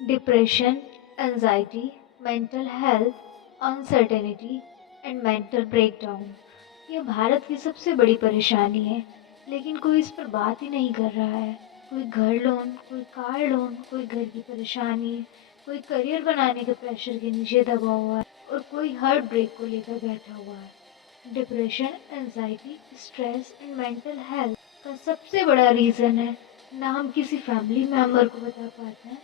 Depression, anxiety, mental health, uncertainty and mental breakdown ये भारत की सबसे बड़ी परेशानी है, लेकिन कोई इस पर बात ही नहीं कर रहा है। कोई घर लोन, कोई कार लोन, कोई घर की परेशानी, कोई करियर बनाने के प्रेशर के नीचे दबा हुआ है और कोई हार्ट ब्रेक को लेकर बैठा हुआ है। Depression, anxiety, stress and mental health का सबसे बड़ा रीज़न है ना हम किसी फैमिली मेम्बर को बता पाते हैं,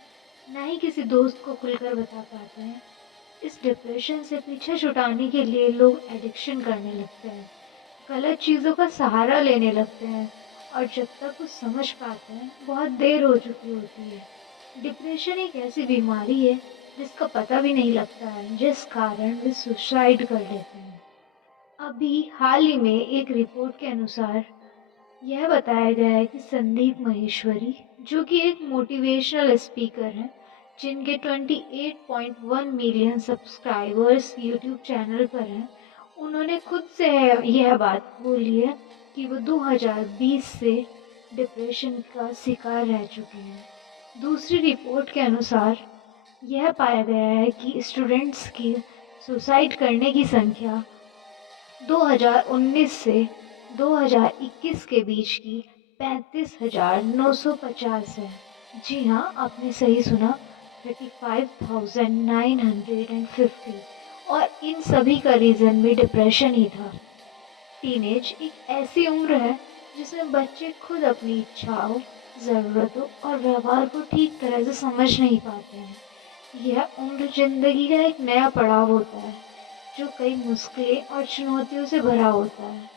ना ही किसी दोस्त को खुलकर बता पाते हैं। इस डिप्रेशन से पीछा छुड़ाने के लिए लोग एडिक्शन करने लगते हैं, गलत चीज़ों का सहारा लेने लगते हैं और जब तक कुछ समझ पाते हैं बहुत देर हो चुकी होती है। डिप्रेशन एक ऐसी बीमारी है जिसका पता भी नहीं लगता है, जिस कारण वे सुसाइड कर लेते हैं। अभी हाल ही में एक रिपोर्ट के अनुसार यह बताया गया है कि संदीप माहेश्वरी, जो कि एक मोटिवेशनल स्पीकर हैं, जिनके 28.1 मिलियन सब्सक्राइबर्स यूट्यूब चैनल पर हैं, उन्होंने खुद से यह बात बोली है कि वो 2020 से डिप्रेशन का शिकार रह चुके हैं। दूसरी रिपोर्ट के अनुसार यह पाया गया है कि स्टूडेंट्स की सुसाइड करने की संख्या 2019 से 2021 के बीच की 35,950 है। जी हाँ, आपने सही सुना, 35,950। और इन सभी का रीज़न भी डिप्रेशन ही था। टीनेज एक ऐसी उम्र है जिसमें बच्चे खुद अपनी इच्छाओं, ज़रूरतों और व्यवहार को ठीक तरह से समझ नहीं पाते हैं। यह उम्र ज़िंदगी का एक नया पड़ाव होता है जो कई मुश्किलें और चुनौतियों से भरा होता है।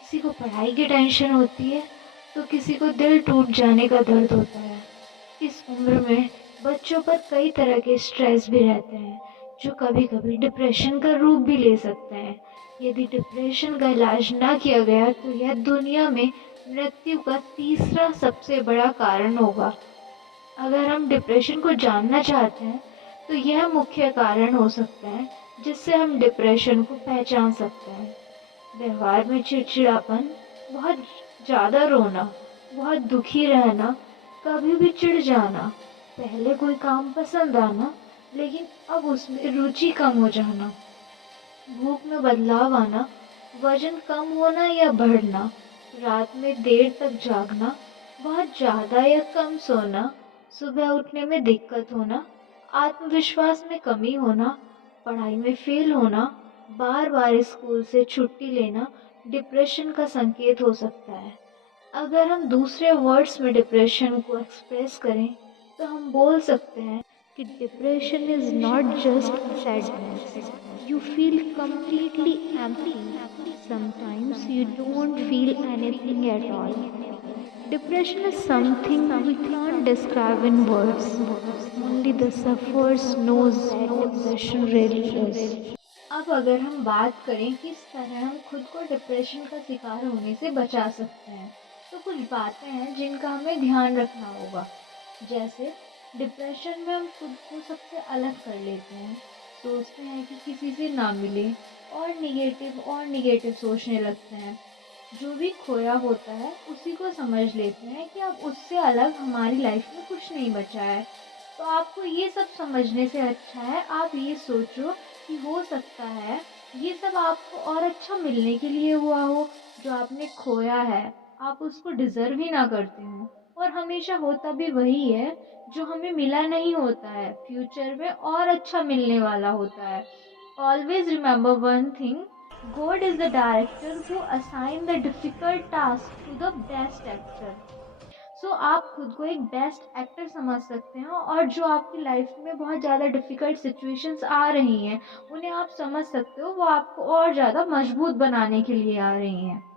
किसी को पढ़ाई की टेंशन होती है तो किसी को दिल टूट जाने का दर्द होता है। इस उम्र में बच्चों पर कई तरह के स्ट्रेस भी रहते हैं जो कभी-कभी डिप्रेशन का रूप भी ले सकते हैं। यदि डिप्रेशन का इलाज ना किया गया तो यह दुनिया में मृत्यु का तीसरा सबसे बड़ा कारण होगा। अगर हम डिप्रेशन को जानना चाहते हैं तो यह मुख्य कारण हो सकते हैं जिससे हम डिप्रेशन को पहचान सकते हैं। व्यवहार में चिड़चिड़ापन, बहुत ज़्यादा रोना, बहुत दुखी रहना, कभी भी चिढ़ जाना, पहले कोई काम पसंद आना लेकिन अब उसमें रुचि कम हो जाना, भूख में बदलाव आना, वजन कम होना या बढ़ना, रात में देर तक जागना, बहुत ज़्यादा या कम सोना, सुबह उठने में दिक्कत होना, आत्मविश्वास में कमी होना, पढ़ाई में फेल होना, बार-बार स्कूल से छुट्टी लेना डिप्रेशन का संकेत हो सकता है। अगर हम दूसरे वर्ड्स में डिप्रेशन को एक्सप्रेस करें तो हम बोल सकते हैं कि depression is not just sadness, you feel completely empty, sometimes you don't feel anything at all. Depression is something we can't describe in words, only the sufferer knows what depression really is. अब अगर हम बात करें किस तरह हम खुद को डिप्रेशन का शिकार होने से बचा सकते हैं, तो कुछ बातें हैं जिनका हमें ध्यान रखना होगा। जैसे डिप्रेशन में हम खुद को सबसे अलग कर लेते हैं, सोचते हैं कि किसी से ना मिले और निगेटिव सोचने लगते हैं। जो भी खोया होता है उसी को समझ लेते हैं कि अब उससे अलग हमारी लाइफ में कुछ नहीं बचा है। तो आपको ये सब समझने से अच्छा है आप ये सोचो कि हो सकता है ये सब आपको और अच्छा मिलने के लिए हुआ हो, जो आपने खोया है आप उसको डिज़र्व ही ना करते हो। और हमेशा होता भी वही है जो हमें मिला नहीं होता है, फ्यूचर में और अच्छा मिलने वाला होता है। Always remember one thing, God is the director who assign the difficult task to the best actor. So आप खुद को एक बेस्ट एक्टर समझ सकते हैं और जो आपकी लाइफ में बहुत ज़्यादा डिफ़िकल्ट सिचुएशंस आ रही हैं, उन्हें आप समझ सकते हो, वो आपको और ज़्यादा मजबूत बनाने के लिए आ रही हैं।